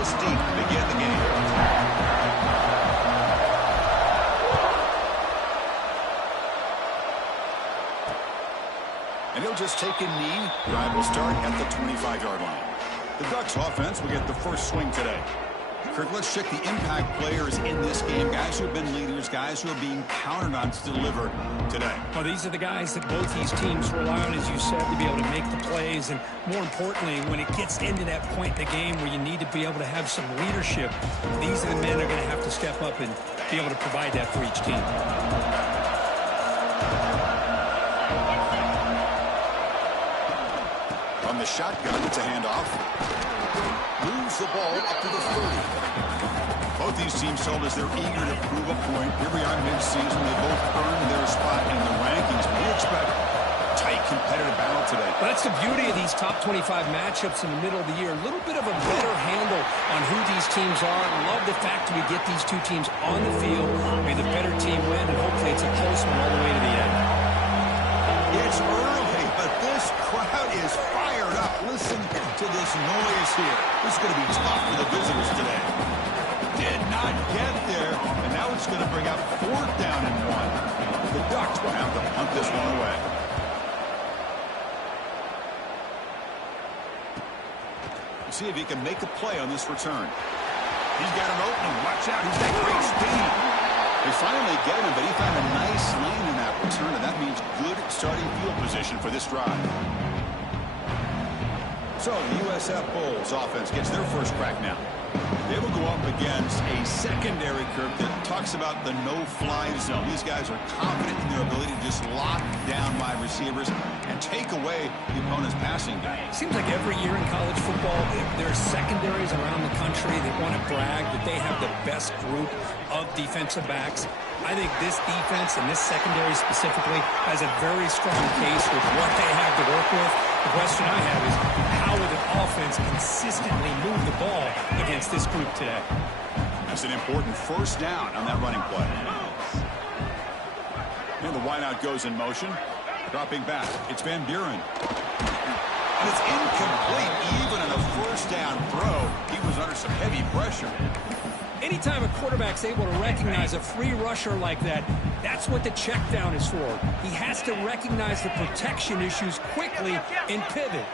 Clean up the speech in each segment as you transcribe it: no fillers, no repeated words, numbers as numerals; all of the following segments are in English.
this deep to begin the game. And he'll just take a knee. Drive will start at the 25-yard line. The Ducks offense will get the first swing today. Kirk, let's check the impact players in this game. Guys who have been leaders, guys who are being counted on to deliver today. Well, these are the guys that both these teams rely on, as you said, to be able to make the plays. And more importantly, when it gets into that point in the game where you need to be able to have some leadership, these are the men that are going to have to step up and be able to provide that for each team. From the shotgun, it's a handoff. Moves the ball up to the 30. Both these teams told us they're eager to prove a point. Here we are mid-season. They both earned their spot in the rankings. We expect a tight, competitive battle today. Well, that's the beauty of these top 25 matchups in the middle of the year. A little bit of a better handle on who these teams are. I love the fact that we get these two teams on the field. May the better team win, and hopefully it's a close one all the way to the end. It's early, but this crowd is fired up. Listen to this noise here. This is going to be tough for the visitors today. Did not get there, and now it's going to bring up 4th down and 1. The Ducks will have to punt this one away. We'll see if he can make a play on this return. He's got an opening. Watch out. He's got great speed. They finally get him, but he found a nice lane in that return, and that means good starting field position for this drive. So the USF Bulls offense gets their first crack now. They will go up against a secondary curve that talks about the no-fly zone. These guys are confident in their ability to just lock down wide receivers and take away the opponent's passing game. Seems like every year in college football, there are secondaries around the country that want to brag that they have the best group of defensive backs. I think this defense and this secondary specifically has a very strong case with what they have to work with. The question I have is, how will the offense consistently move the ball against this group today? That's an important first down on that running play. And the wideout goes in motion. Dropping back, it's Van Buren. And it's incomplete. Even on a first down throw, he was under some heavy pressure. Anytime a quarterback's able to recognize a free rusher like that, that's what the check down is for. He has to recognize the protection issues quickly and pivot.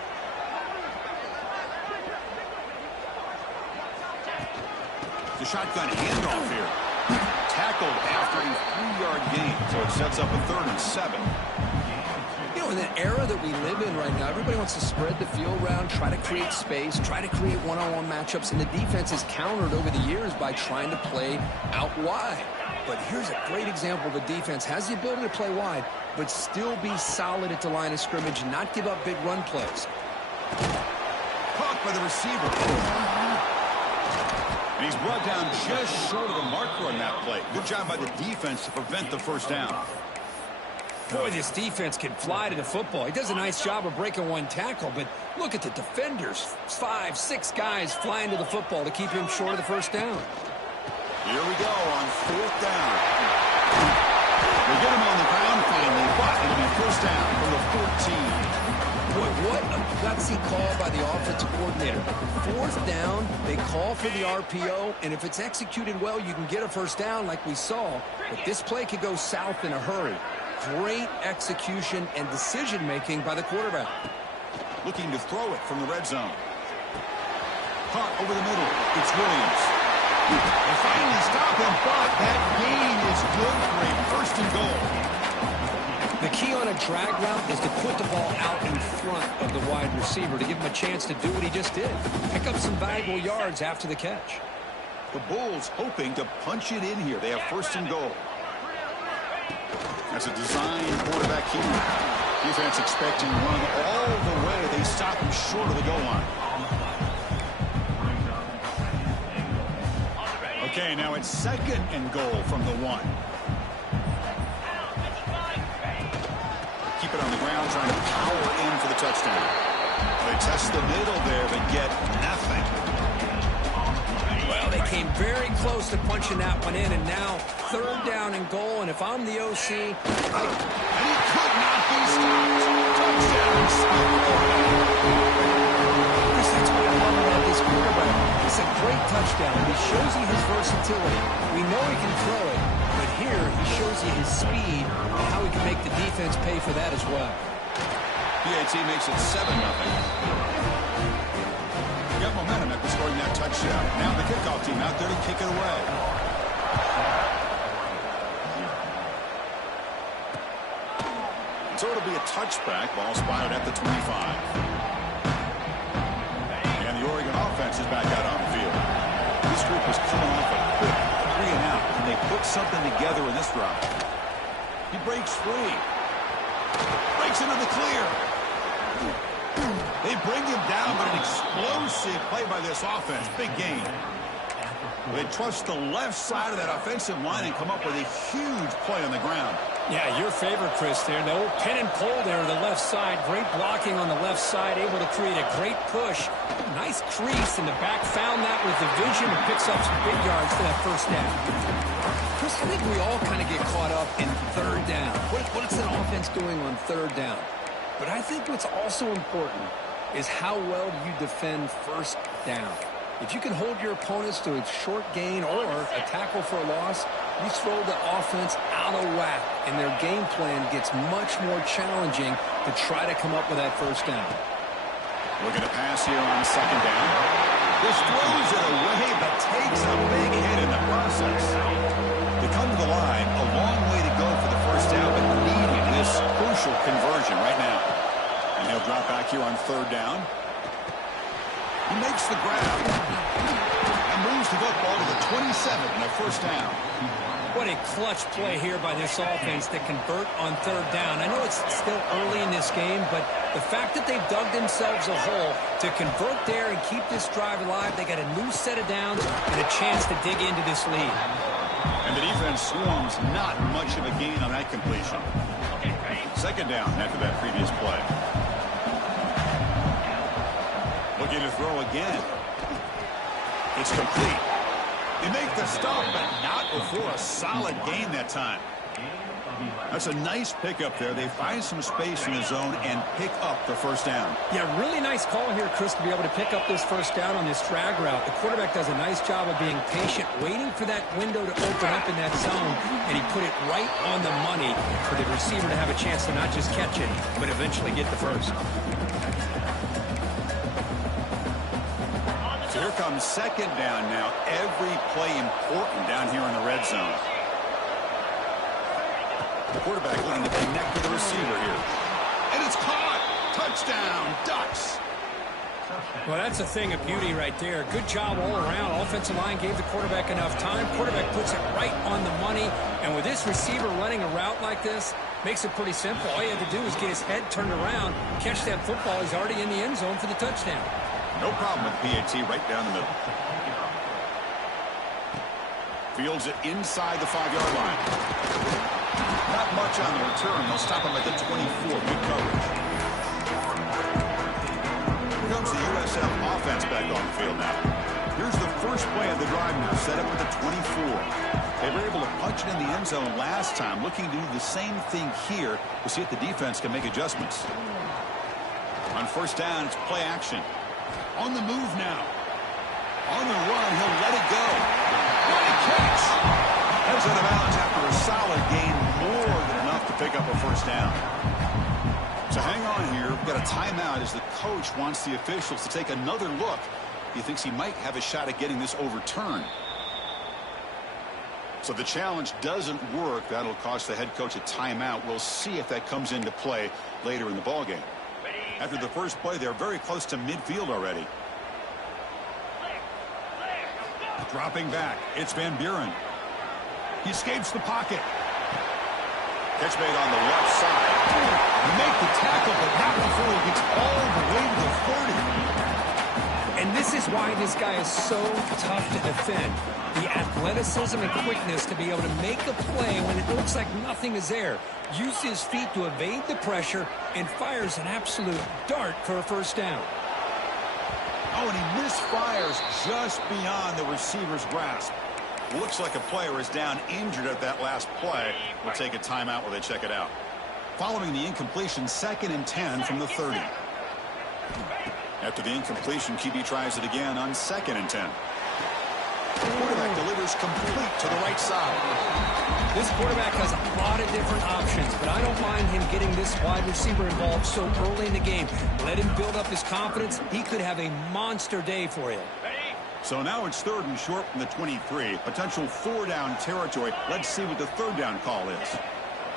The shotgun handoff here. Tackled after a 3-yard gain, so it sets up a 3rd and 7. You know, in the era that we live in right now, everybody wants to spread the field around, try to create space, try to create one-on-one matchups, and the defense is countered over the years by trying to play out wide. But here's a great example. The defense has the ability to play wide, but still be solid at the line of scrimmage and not give up big run plays. Caught by the receiver. And he's brought down just short of the marker on that play. Good job by the defense to prevent the first down. Boy, this defense can fly to the football. He does a nice job of breaking one tackle, but look at the defenders. 5, 6 guys flying to the football to keep him short of the first down. Here we go on 4th down. They get him on the ground finally, but it'll be first down from the 14. Boy, what a gutsy call by the offensive coordinator. 4th down, they call for the RPO, and if it's executed well, you can get a first down like we saw. But this play could go south in a hurry. Great execution and decision-making by the quarterback. Looking to throw it from the red zone. Caught over the middle. It's Williams. They finally stop him, but that gain is good for a 1st and goal. The key on a drag route is to put the ball out in front of the wide receiver to give him a chance to do what he just did. Pick up some valuable yards after the catch. The Bulls hoping to punch it in here. They have 1st and goal. That's a design quarterback here. Defense expecting run all the way. They stop him short of the goal line. Okay, now it's 2nd and goal from the 1. Keep it on the ground, trying to power in for the touchdown. They test the middle there, but get nothing. Well, they came very close to punching that one in, and now 3rd down and goal, and if I'm the OC... And he could not be stopped. Touchdown, Skip. That's what I love about this quarterback. It's a great touchdown. He shows you his versatility. We know he can throw it, but here he shows you his speed and how he can make the defense pay for that as well. PAT makes it 7-0. Got momentum after scoring that touchdown. Now the kickoff team out there to kick it away. So it'll be a touchback. Ball spotted at the 25. And the Oregon offense is back out on the field. This group was coming off a quick 3-and-out, and they put something together in this drive. He breaks free. Breaks into the clear. They bring him down, but an explosive play by this offense. Big gain. They trust the left side of that offensive line and come up with a huge play on the ground. Yeah, your favorite, Chris, there. The old pin and pull there on the left side. Great blocking on the left side, able to create a great push. Nice crease, and the back found that with the vision and picks up some big yards for that first down. Chris, I think we all kind of get caught up in third down. What is an offense doing on third down? But I think what's also important is how well you defend first down. If you can hold your opponents to a short gain or a tackle for a loss, you throw the offense out of whack, and their game plan gets much more challenging to try to come up with that first down. Looking to pass here on second down. This throws it away, but takes a big hit in the process. They come to the line, a long way to go for the first down, but needing this crucial conversion right now. And he'll drop back here on third down. He makes the grab and moves the football to the 27 and a first down. What a clutch play here by this offense to convert on third down. I know it's still early in this game, but the fact that they've dug themselves a hole to convert there and keep this drive alive, they got a new set of downs and a chance to dig into this lead. And the defense swarms not much of a gain on that completion. Second down after that previous play. Looking to throw again. It's complete. They make the stop, but not before a solid gain that time. That's a nice pickup there. They find some space in the zone and pick up the first down. Yeah, really nice call here, Chris, to be able to pick up this first down on this drag route. The quarterback does a nice job of being patient, waiting for that window to open up in that zone, and he put it right on the money for the receiver to have a chance to not just catch it, but eventually get the first. So here comes second down now. Every play important down here in the red zone. The quarterback looking to connect with the receiver here. And it's caught. Touchdown, Ducks. Well, that's a thing of beauty right there. Good job all around. Offensive line gave the quarterback enough time. Quarterback puts it right on the money. And with this receiver running a route like this, makes it pretty simple. All you have to do is get his head turned around, catch that football. He's already in the end zone for the touchdown. No problem with PAT right down the middle. Fields it inside the 5-yard line. Not much on the return. They'll stop him at the 24. Good coverage. Here comes the USF offense back on the field now. Here's the first play of the drive now, set up at the 24. They were able to punch it in the end zone last time, looking to do the same thing here to see if the defense can make adjustments. On first down, it's play action. On the move now. On the run, he'll let it go. What a catch! Heads out of bounds after a solid gain, more than enough to pick up a first down. So hang on here. We've got a timeout as the coach wants the officials to take another look. He thinks he might have a shot at getting this overturned. So the challenge doesn't work. That'll cost the head coach a timeout. We'll see if that comes into play later in the ballgame. After the first play, they're very close to midfield already. Dropping back, it's Van Buren. He escapes the pocket. Catch made on the left side. Make the tackle, but not before he gets all the way to the 30. And this is why this guy is so tough to defend. The athleticism and quickness to be able to make a play when it looks like nothing is there. Uses his feet to evade the pressure and fires an absolute dart for a first down. Oh, and he misfires just beyond the receiver's grasp. Looks like a player is down injured at that last play. We'll take a timeout while they check it out. Following the incompletion, 2nd and 10 from the 30. After the incompletion, QB tries it again on 2nd and 10. The quarterback delivers complete to the right side. This quarterback has a lot of different options, but I don't mind him getting this wide receiver involved so early in the game. Let him build up his confidence. He could have a monster day for you. So now it's 3rd and short from the 23. Potential 4-down territory. Let's see what the 3rd down call is.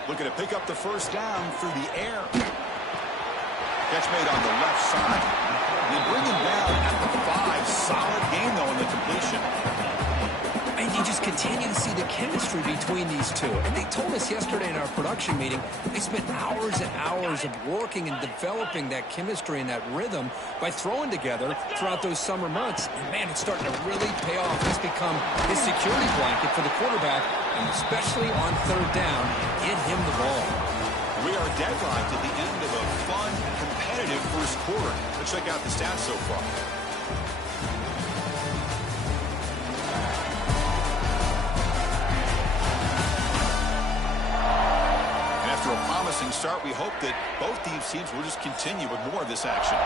Looking to pick up the 1st down through the air. Catch made on the left side. They bring him down at the 5. Solid game, though, in the completion. And you just continue to see the chemistry between these two. And they told us yesterday in our production meeting, they spent hours and hours of working and developing that chemistry and that rhythm by throwing together throughout those summer months. And, man, it's starting to really pay off. It's become his security blanket for the quarterback, and especially on 3rd down, get him the ball. We are deadlocked at the end of a fun, competitive first quarter. Let's check out the stats so far. After a promising start, we hope that both these teams will just continue with more of this action.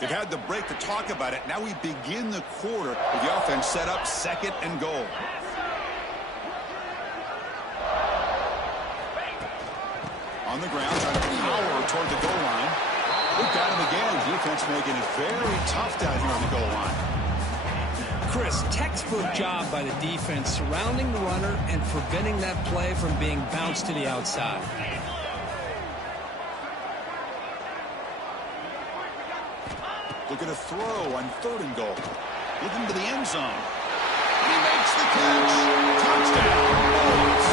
They've had the break to talk about it. Now we begin the quarter with the offense set up 2nd and goal. On the ground, trying to power toward the goal line. We've got him again. Defense making it very tough down here on the goal line. Chris, textbook job by the defense surrounding the runner and preventing that play from being bounced to the outside. Looking to throw on 3rd and goal. Looking to the end zone. And he makes the catch. Touchdown, Bulls.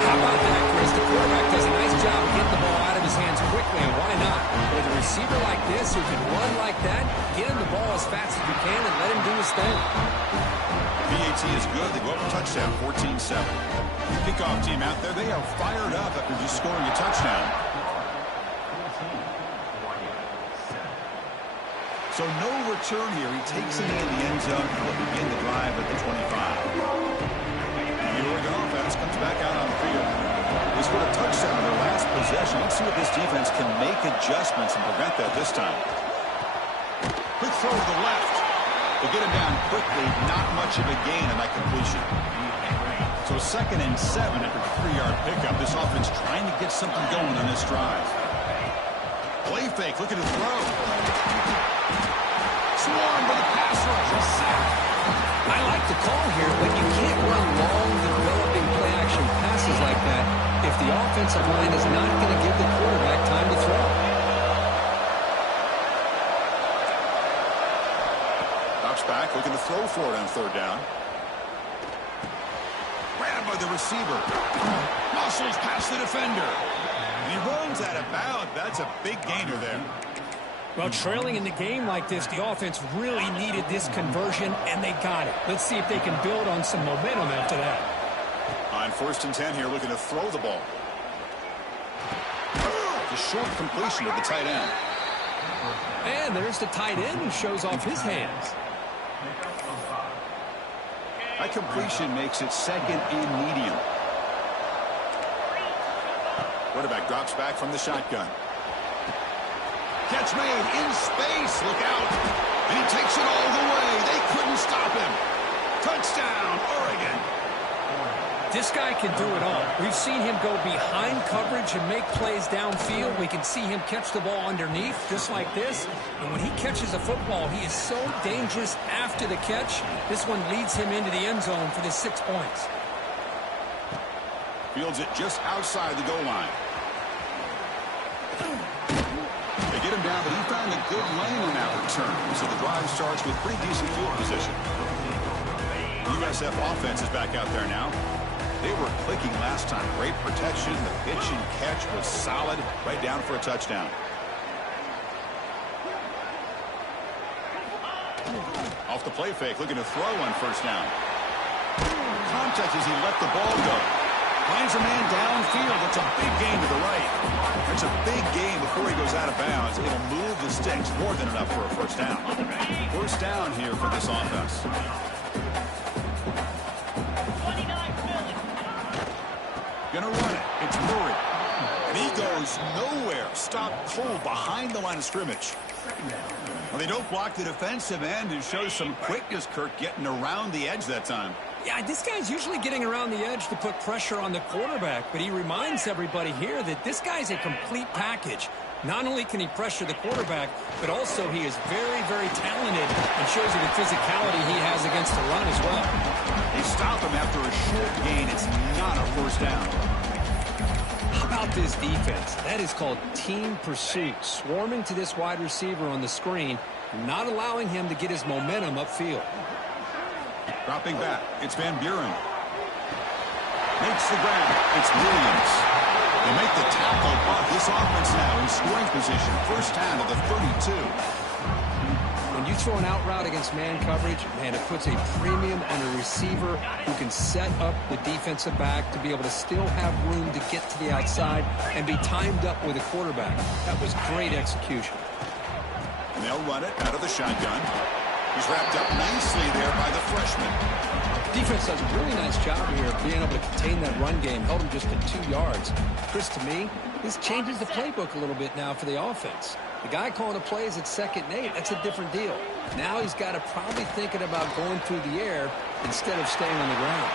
How about that, Chris? The quarterback does a nice job of getting the ball out of his hands quickly, and why not? With a receiver like this who can run like that, get him the ball as fast as you can and let him do his thing. PAT is good. They go up a touchdown, 14-7. Kickoff team out there. They are fired up after just scoring a touchdown. So no return here. He takes it in the end zone and will begin the drive at the 25. The Oregon offense comes back out on the field. They scored a touchdown in their last possession. Let's see if this defense can make adjustments and prevent that this time. Quick throw to the left. They get him down quickly. Not much of a gain on that completion. So 2nd and 7 after a 3-yard pickup. This offense trying to get something going on this drive. Play fake. Looking to throw. Swarmed by the pass rush. I like the call here, but you can't run long, developing play-action passes like that if the offensive line is not going to give the quarterback time to throw. Drops back, looking to throw for it on 3rd down. Grabbed by the receiver. Muscles past the defender. And he runs out of bounds. That's a big gainer there. Well, trailing in the game like this, the offense really needed this conversion, and they got it. Let's see if they can build on some momentum after that. On 1st and 10 here, looking to throw the ball. The short completion of the tight end. And there's the tight end who shows off his hands. That completion makes it 2nd and medium. Quarterback drops back from the shotgun. Catch made in space. Look out. And he takes it all the way. They couldn't stop him. Touchdown, Oregon. This guy can do it all. We've seen him go behind coverage and make plays downfield. We can see him catch the ball underneath, just like this. And when he catches a football, he is so dangerous after the catch. This one leads him into the end zone for the 6 points. Fields it just outside the goal line. They get him down, but he found a good lane on that return. So the drive starts with pretty decent field position. The USF offense is back out there now. They were clicking last time. Great protection. The pitch and catch was solid. Right down for a touchdown. Off the play fake, looking to throw on 1st down. Contact as he let the ball go. Finds a man downfield. That's a big gain to the right. That's a big gain before he goes out of bounds. It'll move the sticks more than enough for a 1st down. 1st down here for this offense. Gonna run it. It's Murray. And he goes nowhere. Stopped cold behind the line of scrimmage. Well, they don't block the defensive end and show some quickness, Kirk, getting around the edge that time. Yeah, this guy's usually getting around the edge to put pressure on the quarterback, but he reminds everybody here that this guy's a complete package. Not only can he pressure the quarterback, but also he is very, very talented and shows you the physicality he has against the run as well. They stop him after a short gain. It's not a first down. How about this defense? That is called team pursuit. Swarming to this wide receiver on the screen, not allowing him to get his momentum upfield. Dropping back. It's Van Buren. Makes the grab. It's Williams. They make the tackle, but this offense now in scoring position. First down to the 32. When you throw an out route against man coverage, man, it puts a premium on a receiver who can set up the defensive back to be able to still have room to get to the outside and be timed up with a quarterback. That was great execution. And they'll run it out of the shotgun. He's wrapped up nicely there by the freshman. Defense does a really nice job here of being able to contain that run game. Held him just to 2 yards. Chris, to me, this changes the playbook a little bit now for the offense. The guy calling the plays at 2nd and 8, that's a different deal. Now he's got to probably thinking about going through the air instead of staying on the ground.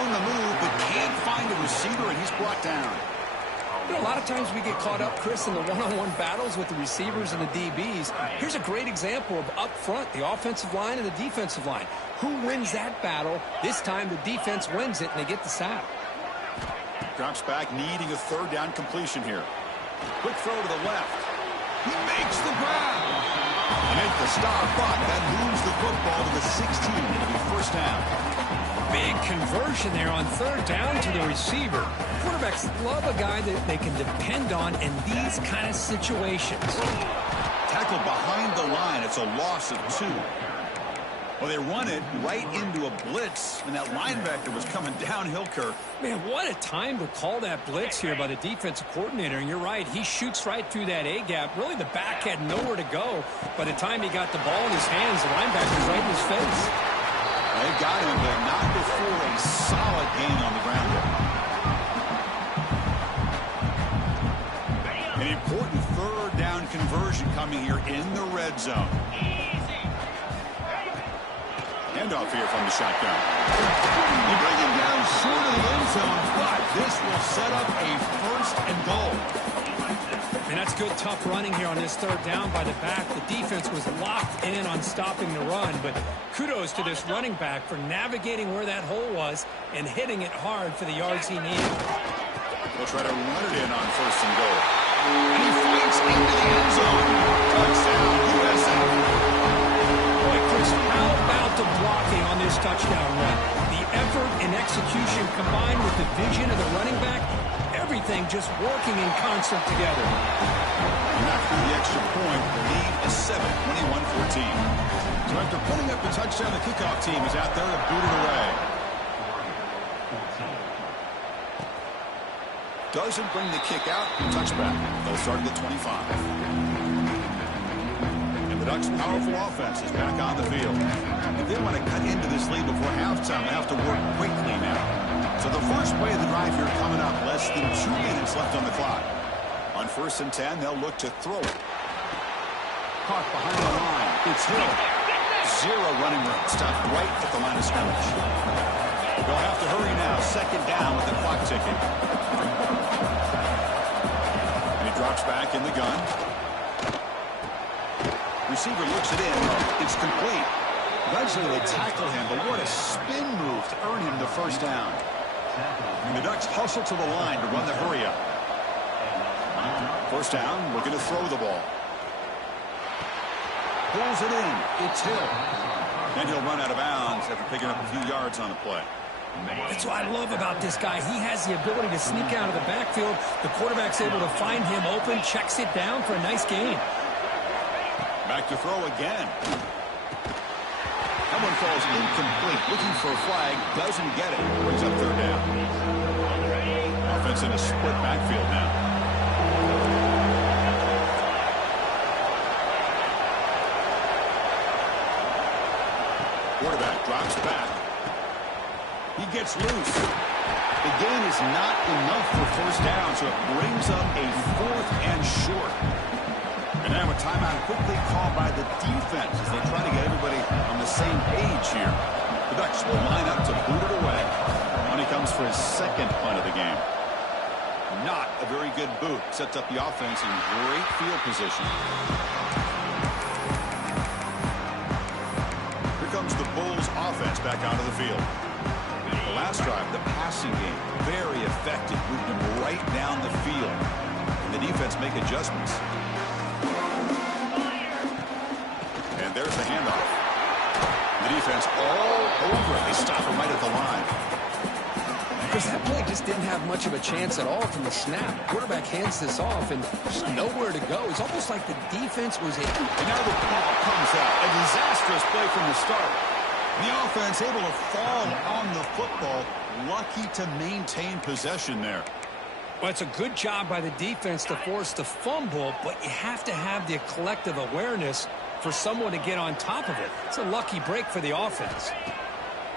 On the move, but can't find a receiver, and he's brought down. You know, a lot of times we get caught up, Chris, in the one-on-one battles with the receivers and the DBs. Here's a great example of up front, the offensive line and the defensive line. Who wins that battle? This time the defense wins it, and they get the sack. Drops back, needing a 3rd down completion here. Quick throw to the left. He makes the grab. They make the stop, but that moves the football to the 16. It'll be first down. Big conversion there on 3rd down to the receiver. Quarterbacks love a guy that they can depend on in these kind of situations. Tackled behind the line. It's a loss of 2. Well, they run it right into a blitz, and that linebacker was coming downhill, Kirk. Man, what a time to call that blitz here by the defensive coordinator. And you're right, he shoots right through that A-gap. Really, the back had nowhere to go. By the time he got the ball in his hands, the linebacker's right in his face. They got him, but not before a solid gain on the ground. An important 3rd down conversion coming here in the red zone. Handoff here from the shotgun. They bring him down short of the end zone, but this will set up a 1st and goal. And that's good, tough running here on this 3rd down by the back. The defense was locked in on stopping the run, but kudos to this running back for navigating where that hole was and hitting it hard for the yards he needed. They'll try to run it in on 1st and goal. And he fights into the end zone. Touchdown, USF. Boy, Chris, how about the blocking on this touchdown run? The effort and execution combined with the vision of the running back, everything just working in concert together. And after the extra point, the lead is 7, 21-14. So after putting up the touchdown, the kickoff team is out there to boot it away. Doesn't bring the kick out. Touchback. They'll start at the 25. And the Ducks' powerful offense is back on the field. If they want to cut into this lead before halftime, they have to work quickly now. So the first play of the drive here coming up. Less than 2 minutes left on the clock. On 1st and 10, they'll look to throw it. Caught behind the line. It's Hill. 0 running room. Stopped right at the line of scrimmage. They'll have to hurry now. 2nd down with the clock ticking. And he drops back in the gun. Receiver looks it in. It's complete. Eventually they tackle him, but what a spin move to earn him the 1st down. And the Ducks hustle to the line to run the hurry up. 1st down, looking to throw the ball. Pulls it in. It's Hill. And he'll run out of bounds after picking up a few yards on the play. That's what I love about this guy. He has the ability to sneak out of the backfield. The quarterback's able to find him open, checks it down for a nice gain. Back to throw again. That one falls incomplete. Looking for a flag. Doesn't get it. Brings up 3rd down. Offense in a split backfield now. Quarterback drops back. He gets loose. The gain is not enough for first down, so it brings up a 4th and short. And now a timeout quickly called by the defense as they try to get everybody on the same page here. The Ducks will line up to boot it away. And he comes for his 2nd punt of the game. Not a very good boot. Sets up the offense in great field position. Here comes the Bulls offense back onto the field. The last drive, the passing game, very effective. Moved them right down the field. And the defense make adjustments. And there's the handoff. The defense all over it. They stop him right at the line. Because that play just didn't have much of a chance at all from the snap. Quarterback hands this off and just nowhere to go. It's almost like the defense was able. And now the ball comes out. A disastrous play from the start. The offense able to fall on the football. Lucky to maintain possession there. Well, it's a good job by the defense to force the fumble, but you have to have the collective awareness for someone to get on top of it. It's a lucky break for the offense.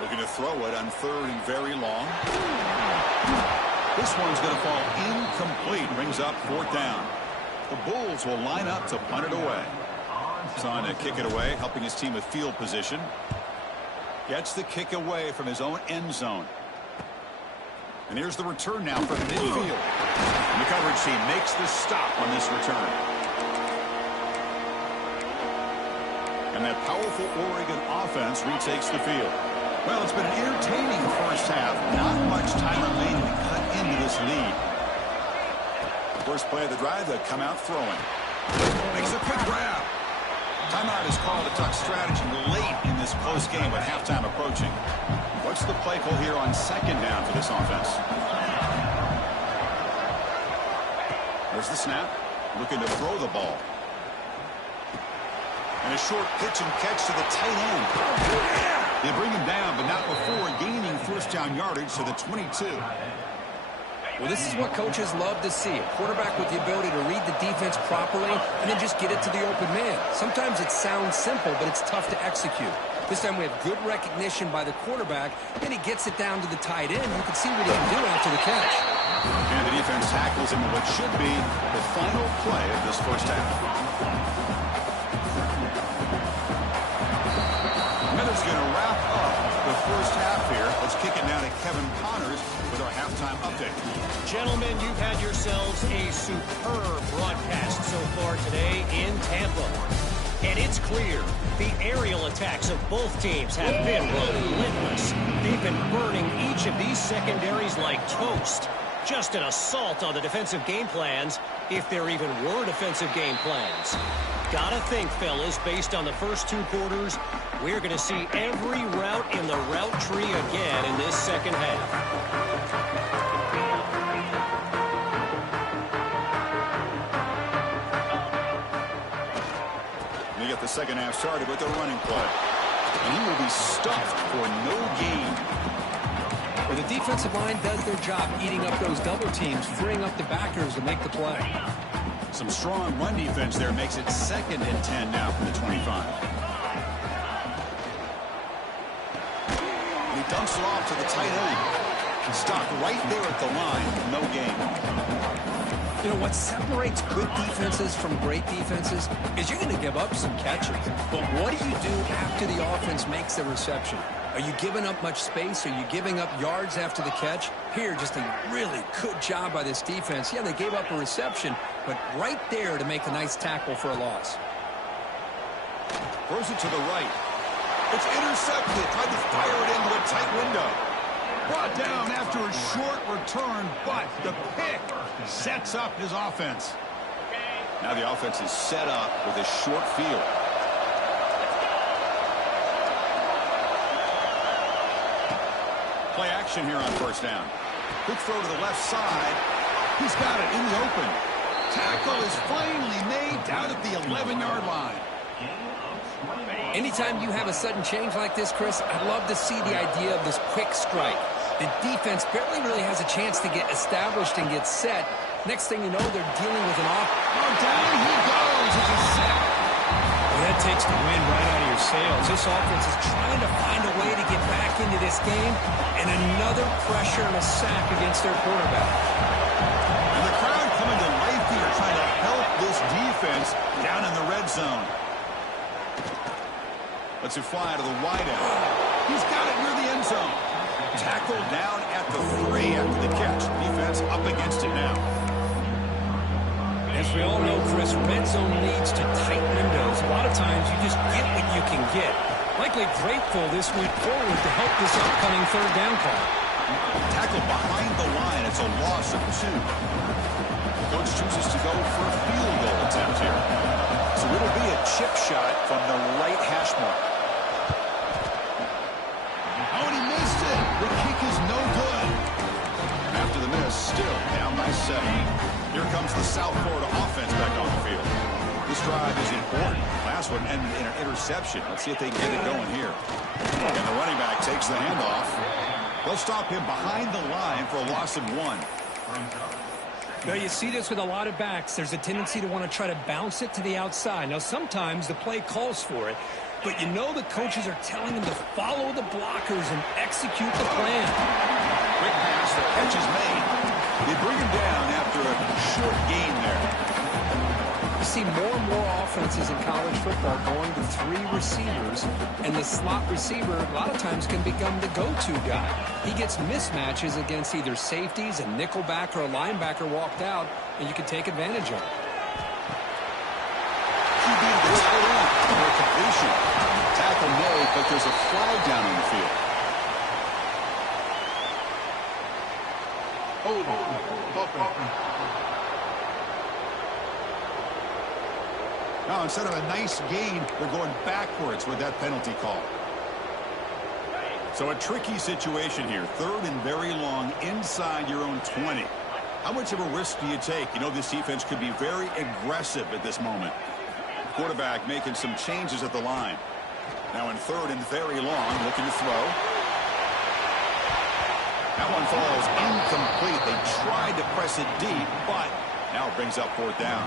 Looking to throw it on 3rd and very long. This one's going to fall incomplete. Brings up 4th down. The Bulls will line up to punt it away. Son to kick it away, helping his team with field position. Gets the kick away from his own end zone. And here's the return now from midfield. And the coverage team makes the stop on this return. And that powerful Oregon offense retakes the field. Well, it's been an entertaining first half. Not much time remaining to cut into this lead. First play of the drive, they come out throwing. Makes a quick grab. Timeout is called a Duck strategy late in this close game with halftime approaching. What's the play call here on 2nd down for this offense? There's the snap. Looking to throw the ball. And a short pitch and catch to the tight end. They bring him down, but not before gaining first down yardage to the 22. Well, this is what coaches love to see. A quarterback with the ability to read the defense properly and then just get it to the open man. Sometimes it sounds simple, but it's tough to execute. This time we have good recognition by the quarterback, and he gets it down to the tight end. You can see what he can do after the catch. And the defense tackles him in what should be the final play of this first half. Miller's going to wrap up the first half here. Let's kick it now to Kevin Connors with our halftime update. Gentlemen, you've had yourselves a superb broadcast so far today in Tampa. And it's clear the aerial attacks of both teams have been relentless. They've been burning each of these secondaries like toast. Just an assault on the defensive game plans, if there even were defensive game plans. Gotta think, fellas, based on the first 2 quarters, we're going to see every route in the route tree again in this second half. They get the second half started with the running play. And he will be stuffed for no gain. Well, the defensive line does their job eating up those double teams, freeing up the backers to make the play. Some strong run defense there makes it 2nd and 10 now from the 25. And he dumps it off to the tight end. Stopped right there at the line. No gain. You know, what separates good defenses from great defenses is you're going to give up some catches. But what do you do after the offense makes the reception? Are you giving up much space? Are you giving up yards after the catch? Here, just a really good job by this defense. Yeah, they gave up a reception, but right there to make a nice tackle for a loss. Throws it to the right. It's intercepted. Tried to fire it into a tight window. Brought down after a short return, but the pick sets up his offense. Now the offense is set up with a short field. Play action here on first down. Quick throw to the left side. He's got it in the open. Tackle is finally made down at the 11-yard line. Anytime you have a sudden change like this, Chris, I'd love to see the idea of this quick strike. The defense barely really has a chance to get established and get set. Next thing you know, they're dealing with an off. Oh, down he goes. It's a sack. Well, that takes the wind right out of your their sails. This offense is trying to find a way to get back into this game, and another pressure and a sack against their quarterback. And the crowd coming to life here, trying to help this defense down in the red zone. Lets it fly to the wideout. He's got it near the end zone. Tackled down at the 3 after the catch. Defense up against it now. As we all know, Chris, red zone leads to tight windows. A lot of times you just get what you can get. Likely grateful this went forward to help this upcoming third down call. Tackled behind the line. It's a loss of 2. The coach chooses to go for a field goal attempt here. So it'll be a chip shot from the right hash mark. Oh, and he missed it. The kick is no good. After the miss, still down by 7. Here comes the South Florida offense back on the field. This drive is important. Last one ended in an interception. Let's see if they can get it going here. And the running back takes the handoff. They'll stop him behind the line for a loss of 1. Now, you see this with a lot of backs. There's a tendency to want to try to bounce it to the outside. Now, sometimes the play calls for it, but you know the coaches are telling them to follow the blockers and execute the plan. Quick pass, the catch is made. They bring him down after a short gain there. You see more and more offenses in college football going to 3 receivers, and the slot receiver a lot of times can become the go-to guy. He gets mismatches against either safeties, a nickelback, or a linebacker walked out, and you can take advantage of it. QB gets hit up for a completion. Tackle made, but there's a flag down on the field. Now, instead of a nice gain, they're going backwards with that penalty call. So a tricky situation here. 3rd and very long inside your own 20. How much of a risk do you take? You know this defense could be very aggressive at this moment. Quarterback making some changes at the line. Now in 3rd and very long, looking to throw. That one falls incomplete. They tried to press it deep, but now it brings up 4th down.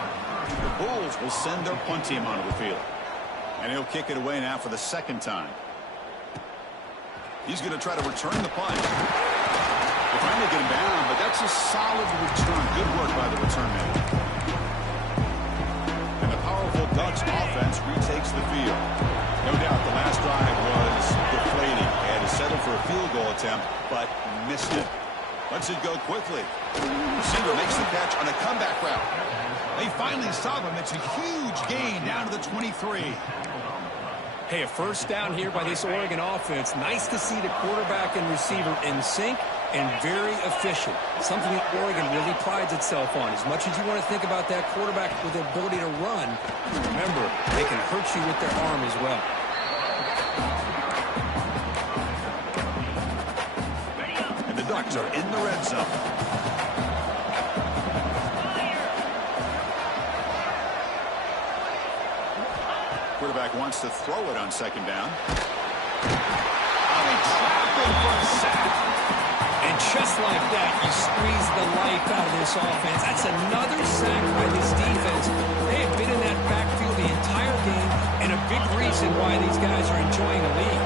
The Bulls will send their punt team onto the field. And he'll kick it away now for the 2nd time. He's going to try to return the punt. They finally get him down, but that's a solid return. Good work by the return man. And the powerful Ducks offense retakes the field. No doubt the last drive was deflating. They had to settle for a field goal attempt, but missed it. Lets it go quickly. Receiver makes the catch on a comeback route. They finally stop him. It's a huge gain down to the 23. Hey, a first down here by this Oregon offense. Nice to see the quarterback and receiver in sync and very efficient. Something that Oregon really prides itself on. As much as you want to think about that quarterback with the ability to run, remember, they can hurt you with their arm as well. And the Ducks are in the red zone. Quarterback wants to throw it on 2nd down. Oh, they trap him for a sack. And just like that, you squeeze the life out of this offense. That's another sack by this defense. They have been in that backfield the entire game, and a big reason why these guys are enjoying the lead.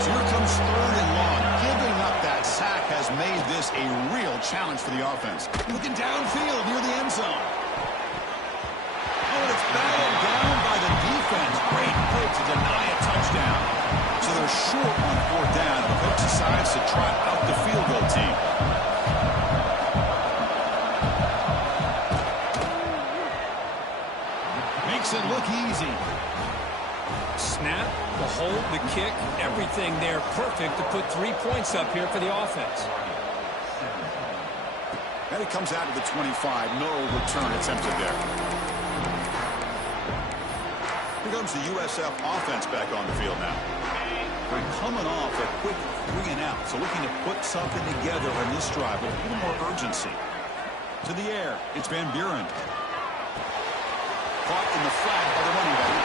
So here comes 3rd and long. Giving up that sack has made this a real challenge for the offense. Looking downfield near the end zone. Oh, and it's battled down by the defense. Great play to deny a touchdown. So they're short on 4th down, and the coach decides to trot out the field goal team. Makes it look easy. Snap, the hold, the kick, everything there perfect to put 3 points up here for the offense. And it comes out to the 25. No return attempted there. Here comes the USF offense back on the field now. They're coming off a quick 3 and out, so looking to put something together on this drive with a little more urgency. To the air, it's Van Buren. Caught in the flat by the running back.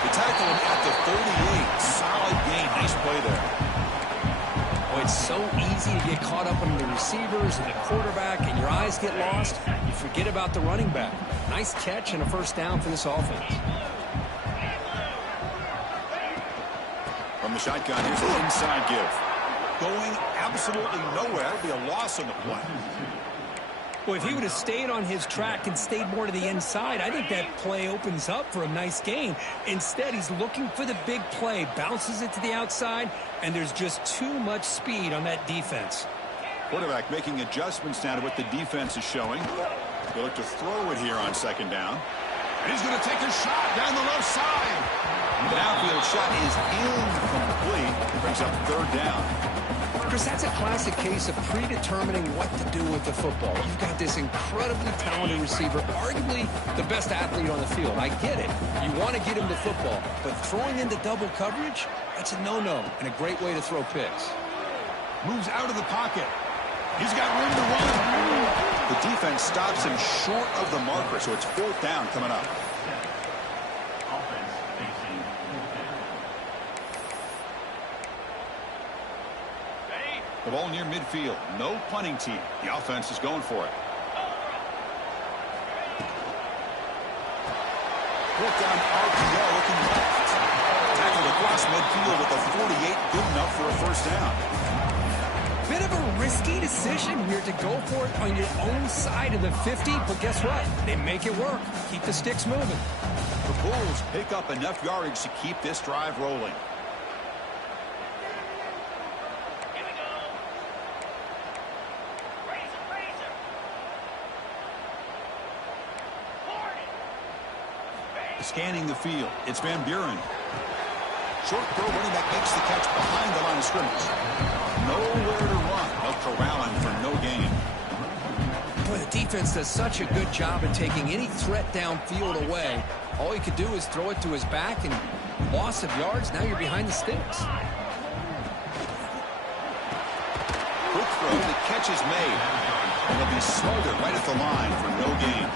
They tackle him at the 38. Solid gain. Nice play there. Oh, it's so easy to get caught up on the receivers and the quarterback, and your eyes get lost. You forget about the running back. Nice catch and a first down for this offense. From the shotgun, here's an inside give. Going absolutely nowhere. That'll be a loss on the play. Well, if he would have stayed on his track and stayed more to the inside, I think that play opens up for a nice gain. Instead, he's looking for the big play, bounces it to the outside, and there's just too much speed on that defense. Quarterback making adjustments now to what the defense is showing. He'll look to throw it here on second down. And he's going to take a shot down the left side. The downfield shot is incomplete. Brings up third down. Chris, that's a classic case of predetermining what to do with the football. You've got this incredibly talented receiver, arguably the best athlete on the field. I get it. You want to get him the football, but throwing into double coverage, that's a no-no and a great way to throw picks. Moves out of the pocket. He's got room to run. The defense stops him short of the marker, so it's fourth down coming up. The ball near midfield. No punting team. The offense is going for it. Fourth down RPO looking left. Tackled across midfield with a 48. Good enough for a first down. Bit of a risky decision here to go for it on your own side of the 50, but guess what? They make it work. Keep the sticks moving. The Bulls pick up enough yardage to keep this drive rolling. Scanning the field. It's Van Buren. Short throw, running back makes the catch behind the line of scrimmage. Nowhere to run. They'll corral him for no gain. Boy, the defense does such a good job at taking any threat downfield away. All he could do is throw it to his back, and loss of yards, now you're behind the sticks. Quick throw, the catch is made. And they'll be smothered right at the line for no gain.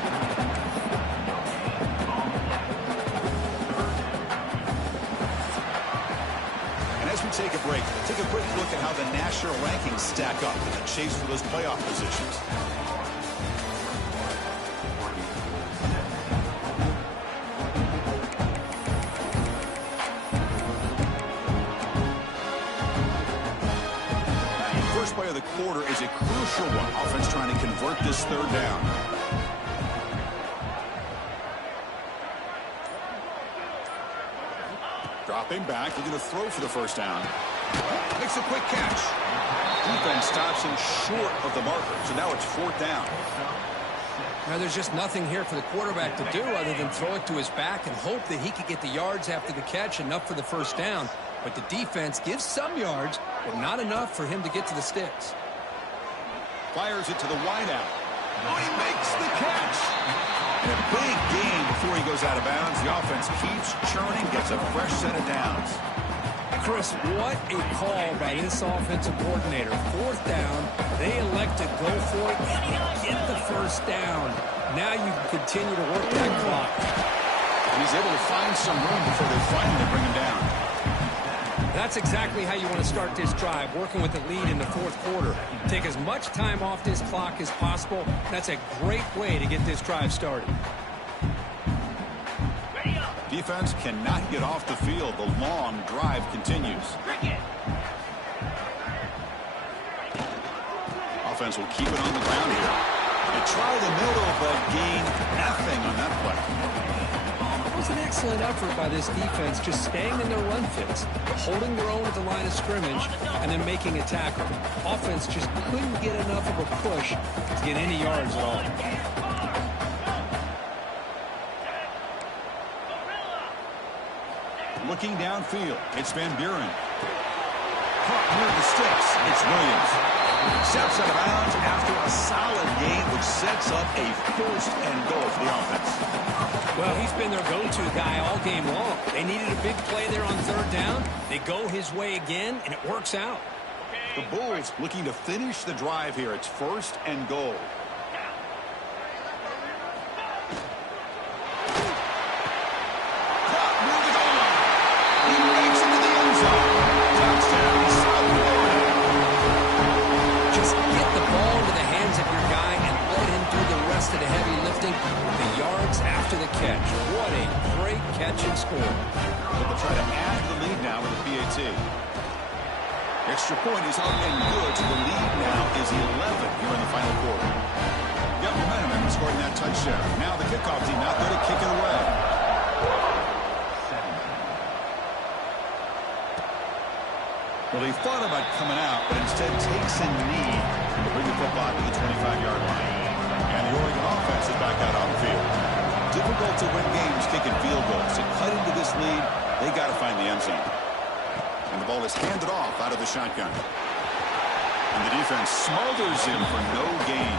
Take a break. Take a quick look at how the national rankings stack up in the chase for those playoff positions. First play of the quarter is a crucial one. Offense trying to convert this third down. Dropping back, looking to throw for the first down. Makes a quick catch. Defense stops him short of the marker, so now it's fourth down. Now there's just nothing here for the quarterback to do other than throw it to his back and hope that he could get the yards after the catch, enough for the first down. But the defense gives some yards, but not enough for him to get to the sticks. Fires it to the wideout. Oh, he makes the catch. And a big gain before he goes out of bounds. The offense keeps churning, gets a fresh set of downs. Chris, what a call by this offensive coordinator. Fourth down, they elect to go for it and get the first down. Now you can continue to work that clock. And he's able to find some room before they finally bring him down. That's exactly how you want to start this drive, working with the lead in the fourth quarter. Take as much time off this clock as possible. That's a great way to get this drive started. Defense cannot get off the field. The long drive continues. Offense will keep it on the ground here. They try the middle, but gain nothing on that play. It was an excellent effort by this defense, just staying in their run fits, holding their own at the line of scrimmage, and then making a tackle. Offense just couldn't get enough of a push to get any yards at all. Looking downfield, it's Van Buren. Caught near the sticks, it's Williams. Steps out of bounds after a solid gain, which sets up a first and goal for the offense. Well, he's been their go-to guy all game long. They needed a big play there on third down. They go his way again, and it works out. The Bulls looking to finish the drive here. It's first and goal. matching score. But they'll try to add to the lead now with a PAT. Extra point is up and good, so the lead now is 11 here in the final quarter. Got momentum after scoring that touchdown. Now the kickoff team out there to kick it away. Well, he thought about coming out, but instead takes a knee to bring the football to the 25-yard line. And the Oregon offense is back out on the field. Difficult to win games kicking field goals. To cut into this lead, they got to find the end zone. And the ball is handed off out of the shotgun. And the defense smothers him for no gain.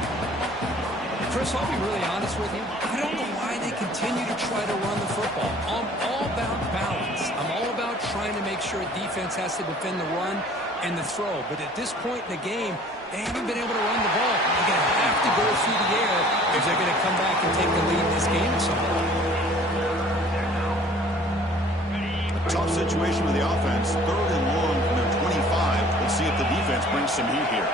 Chris, I'll be really honest with you. I don't know why they continue to try to run the football. I'm all about balance. I'm all about trying to make sure defense has to defend the run and the throw. But at this point in the game, they haven't been able to run the ball. They're going to have to go through the air if they're going to come back and take the lead in this game at some point. Tough situation with the offense. 3rd and long from their 25. Let's see if the defense brings some heat here.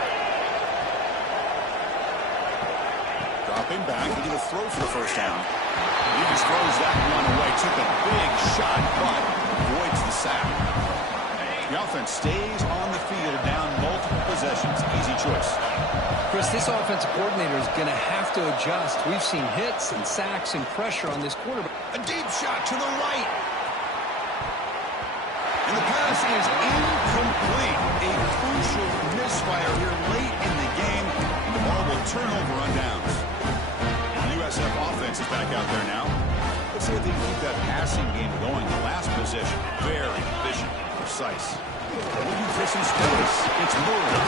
Dropping back, he did a throw for the first down. He just throws that one away. Took a big shot, but avoids the sack. The offense stays on the field down multiple possessions. Easy choice. Chris, this offensive coordinator is going to have to adjust. We've seen hits and sacks and pressure on this quarterback. A deep shot to the right. And the pass is incomplete. A crucial misfire here late in the game. And the ball will turn over on downs. The USF offense is back out there now. Let's see if they can keep that passing game going. The last possession, very efficient, precise. Looking for some space. It's Murray.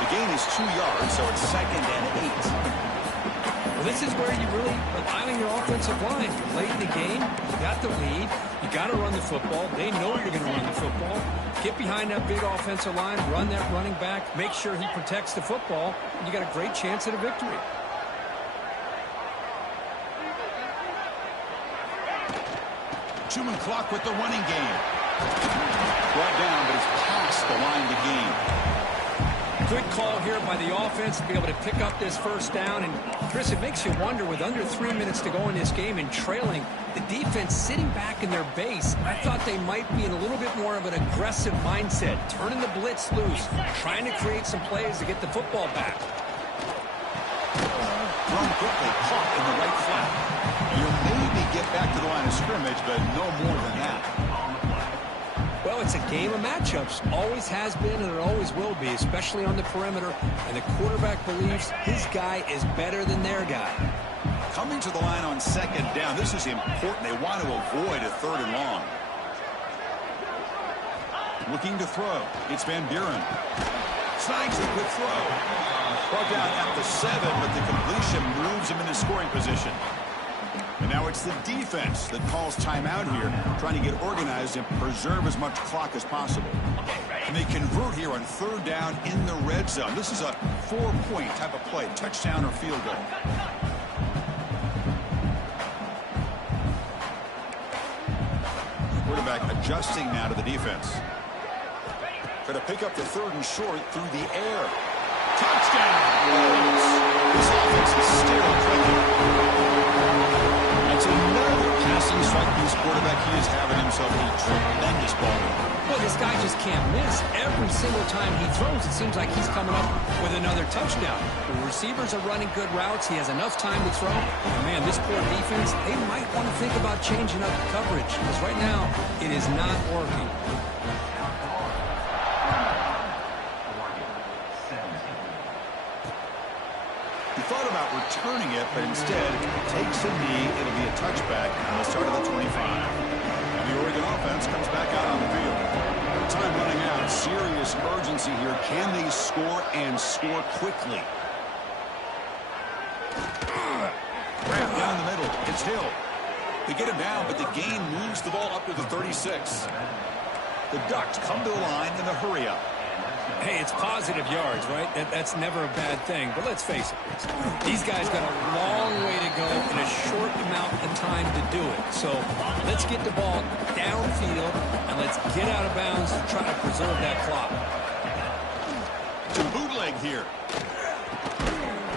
The gain is 2 yards, so it's 2nd and 8. Well, this is where you really rely on your offensive line. You're late in the game. You got the lead. You got to run the football. They know you're going to run the football. Get behind that big offensive line. Run that running back. Make sure he protects the football. And you got a great chance at a victory. Human clock with the running game. Brought down, but it's past the line to gain. Good call here by the offense to be able to pick up this first down. And, Chris, it makes you wonder, with under 3 minutes to go in this game and trailing, the defense sitting back in their base, I thought they might be in a little bit more of an aggressive mindset, turning the blitz loose, trying to create some plays to get the football back. Run quickly, caught in the right flat. You'll maybe get back to the line of scrimmage, but no more than that. Well, it's a game of matchups. Always has been, and it always will be, especially on the perimeter. And the quarterback believes his guy is better than their guy. Coming to the line on 2nd down. This is important. They want to avoid a 3rd and long. Looking to throw. It's Van Buren. Snags the quick throw. Brought down at the 7, but the completion moves him into scoring position. And now it's the defense that calls timeout here, trying to get organized and preserve as much clock as possible. And they convert here on 3rd down in the red zone. This is a 4-point type of play, touchdown or field goal. Quarterback adjusting now to the defense. Try to pick up the 3rd and short through the air. Touchdown! This offense is still clicking. That's another passing strike for this quarterback. He is having himself a tremendous ball game. Well, this guy just can't miss. Every single time he throws, it seems like he's coming up with another touchdown. The receivers are running good routes. He has enough time to throw. And, man, this poor defense, they might want to think about changing up the coverage, because right now it is not working. He thought about returning it, but instead takes a knee. It'll be a touchback on the start of the 25. And the Oregon offense comes back out on the field. Time running out. Serious urgency here. Can they score and score quickly? Wrap down the middle. It's Hill. They get him down, but the gain moves the ball up to the 36. The Ducks come to the line in the hurry-up. Hey, it's positive yards, right? That's never a bad thing. But let's face it, these guys got a long way to go in a short amount of time to do it. So let's get the ball downfield, and let's get out of bounds to try to preserve that clock. To bootleg here.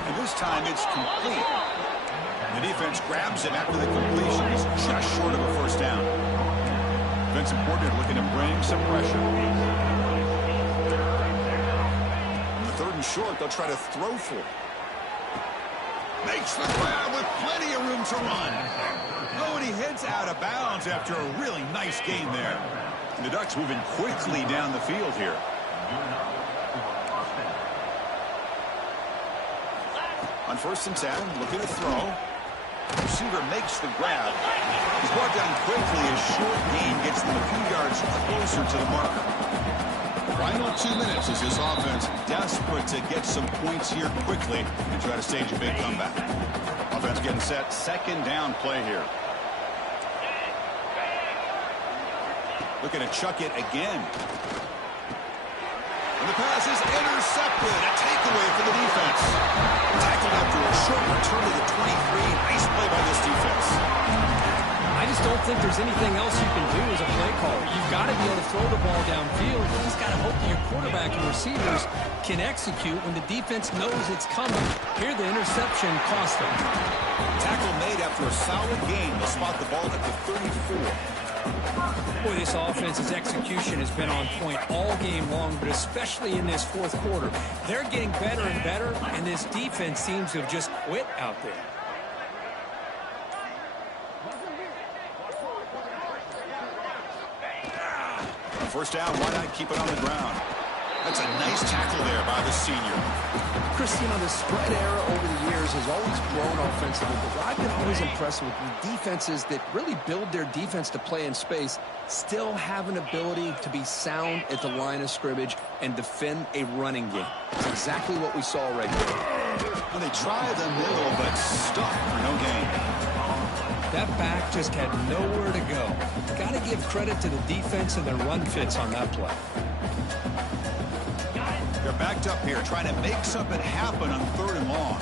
And this time it's complete. The defense grabs him after the completion. He's just short of a first down. defensive coordinator looking to bring some pressure. On the 3rd and short, they'll try to throw for it. Makes the grab with plenty of room to run. Oh, and he heads out of bounds after a really nice game there. And the Ducks moving quickly down the field here. On 1st and 10, looking to throw. Receiver makes the grab. He's brought down quickly. A short gain gets them a few yards closer to the marker. Final 2 minutes as this offense desperate to get some points here quickly and try to stage a big comeback. Offense getting set. 2nd down play here. Looking to chuck it again. And the pass is intercepted. A takeaway for the defense. Tackled after a short return to the 23. Nice play by this defense. I just don't think there's anything else you can do as a play caller. You've got to be able to throw the ball downfield. You just got to hope that your quarterback and receivers can execute when the defense knows it's coming. Here, the interception cost them. Tackle made after a solid gain. They'll spot the ball at the 34. Boy, this offense's execution has been on point all game long, but especially in this 4th quarter. They're getting better and better, and this defense seems to have just quit out there. First down, why not keep it on the ground? That's a nice tackle there by the senior. Chris, you know, the spread era over the years has always grown offensively, but what I've been always impressed with the defenses that really build their defense to play in space still have an ability to be sound at the line of scrimmage and defend a running game. It's exactly what we saw right here. Well, they tried the middle, but stuck for no gain. That back just had nowhere to go. Got to give credit to the defense and their run fits on that play. They're backed up here, trying to make something happen on 3rd and long.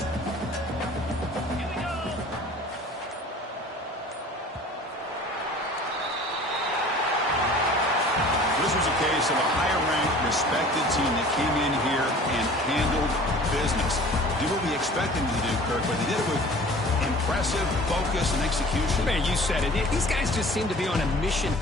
This was a case of a higher-ranked, respected team that came in here and handled business. Did what we expected them to do, Kirk, but they did it with impressive focus and execution. Man, you said it. These guys just seem to be on a mission